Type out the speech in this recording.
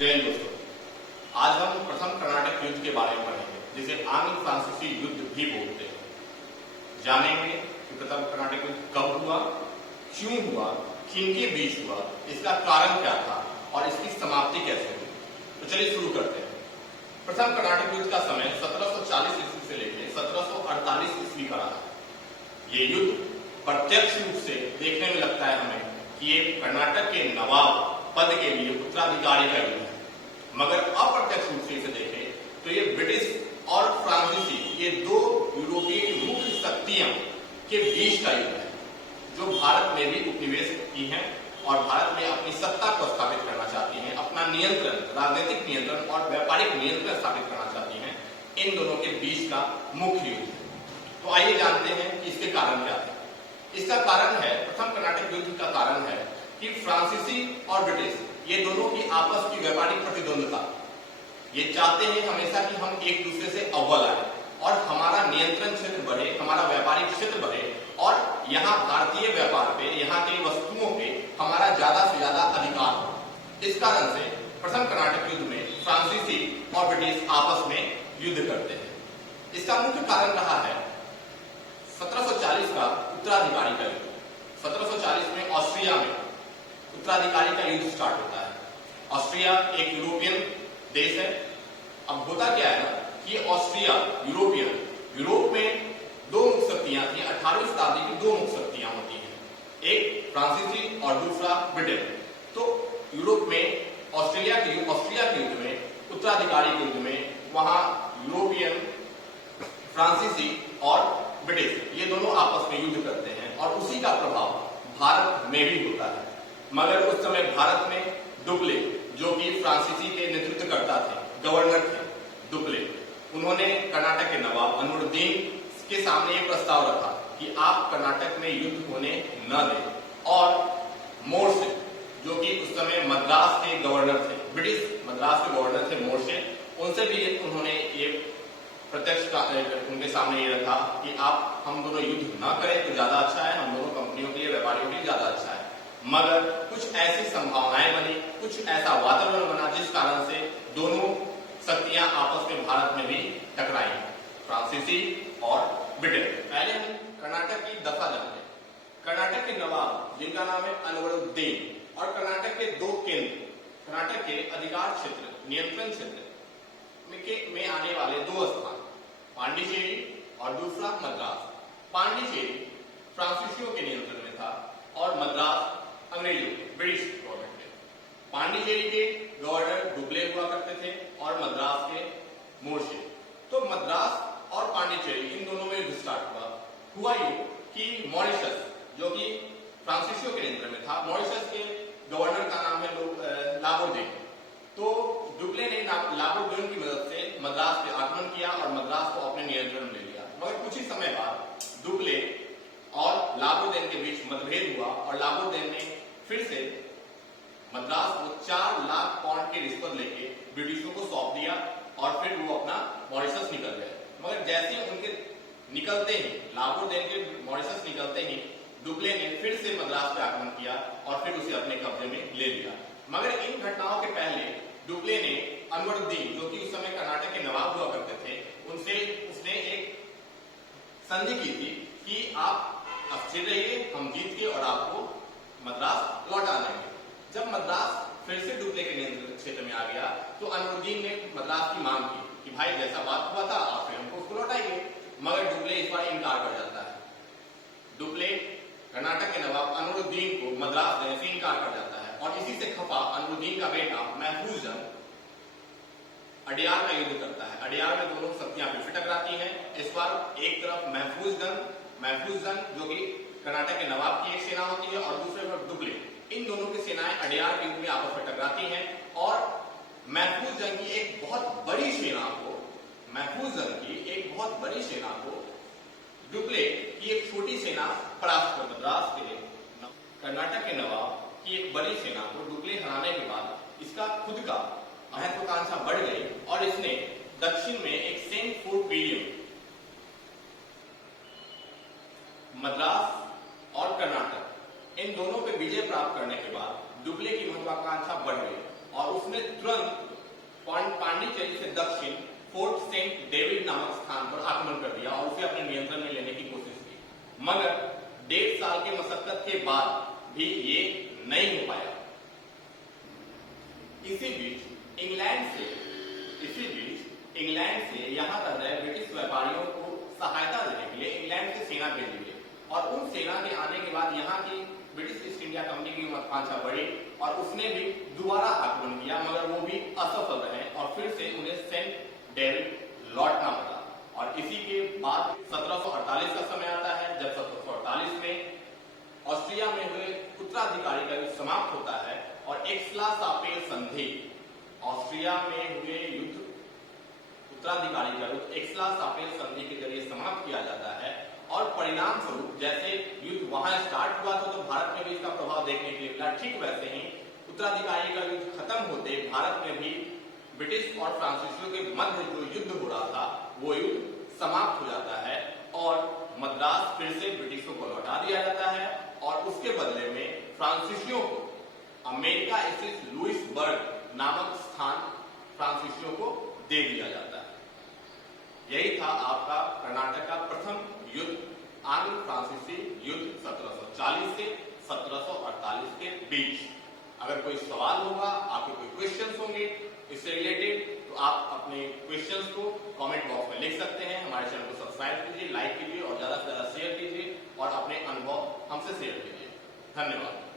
जय हिंद दोस्तों, आज हम प्रथम कर्नाटक युद्ध के बारे में पढ़ेंगे, जिसे आंग्ल फ्रांसीसी युद्ध भी बोलते हैं। जानेंगे कि प्रथम कर्नाटक युद्ध कब हुआ, क्यों हुआ, किनके बीच हुआ, इसका कारण क्या था और इसकी समाप्ति कैसे हुई। तो चलिए शुरू करते हैं। प्रथम कर्नाटक युद्ध का समय 1740 ईस्वी से लेकर 1748 ईस्वी का रहा है। ये युद्ध प्रत्यक्ष रूप से देखने में लगता है हमें कि ये कर्नाटक के नवाब पद के लिए उत्तराधिकारी का युद्ध है, मगर अप्रत्यक्ष रूप से इसे देखें तो ये ब्रिटिश और फ्रांसीसी, ये दो यूरोपीय मुख्य शक्तियां के बीच का युद्ध है, जो भारत में भी उपनिवेश की हैं और भारत में अपनी सत्ता को स्थापित करना चाहती हैं, अपना नियंत्रण, राजनीतिक नियंत्रण और व्यापारिक नियंत्रण स्थापित करना चाहती हैं। इन दोनों के बीच का मुख्य युद्ध है। तो आइए जानते हैं कि इसके कारण क्या थे। इसका कारण है, प्रथम कर्नाटक युद्ध का कारण है कि फ्रांसीसी और ब्रिटिश ये दोनों की आपस की व्यापारिक प्रतिद्वंदता, ये चाहते हैं हमेशा कि हम एक दूसरे से अव्वल आए और हमारा नियंत्रण क्षेत्र बढ़े, हमारा व्यापारिक क्षेत्र बढ़े और यहाँ भारतीय व्यापार पे, यहाँ की वस्तुओं पे हमारा ज्यादा से ज्यादा अधिकार हो। इस कारण से प्रथम कर्नाटक युद्ध में फ्रांसीसी और ब्रिटिश आपस में युद्ध करते हैं। इसका मुख्य कारण रहा है 1740 का उत्तराधिकारी का युद्ध। 1740 में ऑस्ट्रिया में उत्तराधिकारी का युद्ध स्टार्ट होता है। ऑस्ट्रिया एक यूरोपियन देश है। अब होता क्या है ना कि ऑस्ट्रिया यूरोप में दो मुख्य शक्तियां थी। 18वीं शताब्दी की दो मुख्य शक्तियां होती हैं, एक फ्रांसीसी और दूसरा ब्रिटेन। तो यूरोप में ऑस्ट्रिया के युद्ध में, उत्तराधिकारी के युद्ध में, वहां यूरोपियन, फ्रांसीसी और ब्रिटिश ये दोनों आपस में युद्ध करते हैं और उसी का प्रभाव भारत में भी होता है। मगर उस समय भारत में डुप्ले, जो कि फ्रांसीसी के नेतृत्व करता थे, गवर्नर थे डुप्ले, उन्होंने कर्नाटक के नवाब अनवरुद्दीन के सामने ये प्रस्ताव रखा कि आप कर्नाटक में युद्ध होने न दें। और मोर्से, जो कि उस समय मद्रास के गवर्नर थे, ब्रिटिश मद्रास के गवर्नर थे मोर्से, उनसे भी उन्होंने ये प्रत्यक्ष उनके सामने ये रखा कि आप हम दोनों युद्ध न करें तो ज्यादा अच्छा है, हम दोनों कंपनियों के लिए, व्यापारियों के लिए ज्यादा अच्छा है। मगर कुछ ऐसी संभावनाएं बनी, कुछ ऐसा वातावरण बना जिस कारण से दोनों शक्तियां आपस में भारत में भी टकराई, फ्रांसीसी और ब्रिटेन। पहले हम कर्नाटक की दफा जानते हैं। कर्नाटक के नवाब, जिनका नाम है अनवरुद्दीन, और कर्नाटक के दो केंद्र, कर्नाटक के अधिकार क्षेत्र, नियंत्रण क्षेत्र में आने वाले दो स्थान, पांडिचेरी और दूसरा मद्रास। पांडिचेरी फ्रांसीसियों के नियंत्रण में था और मद्रास अंग्रेजों, ब्रिटिश गवर्नमेंट के। पांडिचेरी के गवर्नर डुप्ले हुआ करते थे और मद्रास के मोर्चे। तो मद्रास और पांडिचेरी इन दोनों में युद्ध स्टार्ट हुआ यूं कि मॉरिशस, जो कि फ्रांसीसियों के नियंत्रण में था, मॉरिशस के गवर्नर का नाम है लाबोर्देन। तो डुप्ले ने लाबोर्देन की मदद से मद्रास पे आक्रमण किया और मद्रास को अपने नियंत्रण में ले लिया। मगर कुछ ही समय बाद डुप्ले और लाबोर्देन के बीच मतभेद हुआ और लाबोर्देन ने फिर से मद्रास को 4 लाख पाउंड की रिश्वत लेके ब्रिटिशों को सौंप दिया और फिर वो अपना मॉरिशस निकल गए। मगर जैसे उनके निकलते ही, लाबोर्देन के मॉरिशस निकलते ही, डुप्ले ने फिर से मद्रास पे आक्रमण किया और फिर उसे अपने कब्जे में ले लिया। मगर इन घटनाओं के पहले डुप्ले ने अनवरुद्दीन, जो कि उस समय कर्नाटक के नवाब हुआ करते थे, उसने एक संधि की थी कि आप स्थिर रहिए, हम जीत के और आपको मद्रास लौटा देंगे। जब मद्रास फिर से डुप्ले के नियंत्रण क्षेत्र में आ गया तो अनवरुद्दीन ने मद्रास की मांग की कि भाई जैसा बात हुआ था आप फिर हमको उसको लौटाइए। मगर डुप्ले इस बार इनकार कर जाता है। डुप्ले कर्नाटक के नवाब अनवरुद्दीन को मद्रास देने से इनकार कर जाता है और इसी से खफा अनवरुद्दीन का बेटा महफूज जंग अडियार का युद्ध करता है। अडियार में दोनों शक्तियां फिर से टकराती हैं। इस बार एक तरफ महफूज जंग, जो कि कर्नाटक के नवाब की एक सेना होती है, और दूसरे तरफ डुप्ले। इन दोनों की सेनाएं अडियार के युद्ध में आपस में टकराती हैं और महफूज जंग की एक बहुत बड़ी सेना को डुप्ले की एक छोटी सेना परास्त कर, मद्रास के कर्नाटक के नवाब की एक बड़ी सेना को डुप्ले हराने के बाद इसका खुद का महत्वाकांक्षा बढ़ गई और इसने दक्षिण में एक सेंट फोर्ट विलियम, मद्रास और कर्नाटक, इन दोनों पे विजय प्राप्त करने के बाद डुप्ले की महत्वाकांक्षा बढ़ गई और उसने तुरंत पांडिचेरी से दक्षिण फोर्ट सेंट डेविड नामक स्थान पर आक्रमण कर दिया और उसे अपने नियंत्रण में लेने की कोशिश की, मगर 1.5 साल के मशक्कत के बाद भी ये नहीं हो पाया। इसी बीच इंग्लैंड से यहां तक रहे ब्रिटिश व्यापारियों को सहायता देने के लिए इंग्लैंड से सेना भेजी गई और उन सेना के आने के बाद यहाँ की ब्रिटिश ईस्ट इंडिया कंपनी की महत्वाकांक्षा बढ़ी और उसने भी दोबारा आक्रमण किया, मगर वो भी असफल रहे और फिर से उन्हें सेंट डेविड लौटना पड़ा। और इसी के बाद 1748 का समय आता है, जब 1748 में ऑस्ट्रिया में हुए उत्तराधिकारी का युद्ध समाप्त होता है और एक्सला-सापेल संधि, ऑस्ट्रिया में हुए युद्ध उत्तराधिकारी का युद्ध एक्सला-सापेल संधि के जरिए समाप्त किया जाता है और परिणाम स्वरूप जैसे युद्ध वहां स्टार्ट हुआ था तो भारत में भी इसका प्रभाव देखने के लिए मिला, ठीक वैसे ही उत्तराधिकारी का युद्ध खत्म होते भारत में भी ब्रिटिश और फ्रांसीसियों के मध्य जो युद्ध हो रहा था वो युद्ध समाप्त हो जाता है और मद्रास फिर से ब्रिटिशों को लौटा दिया जाता है और उसके बदले में फ्रांसीसियों को अमेरिका स्थित लुइसबर्ग नामक स्थान फ्रांसीसियों को दे दिया जाता है। यही था आपका कर्नाटक का प्रथम युद्ध, आंग्ल फ्रांसीसी युद्ध 1740 से 1748 के बीच। अगर कोई सवाल होगा, आपके कोई क्वेश्चंस होंगे इससे रिलेटेड, तो आप अपने क्वेश्चंस को कमेंट बॉक्स में लिख सकते हैं। हमारे चैनल को सब्सक्राइब कीजिए, लाइक कीजिए और ज्यादा से ज्यादा शेयर कीजिए और अपने अनुभव हमसे शेयर कीजिए। धन्यवाद।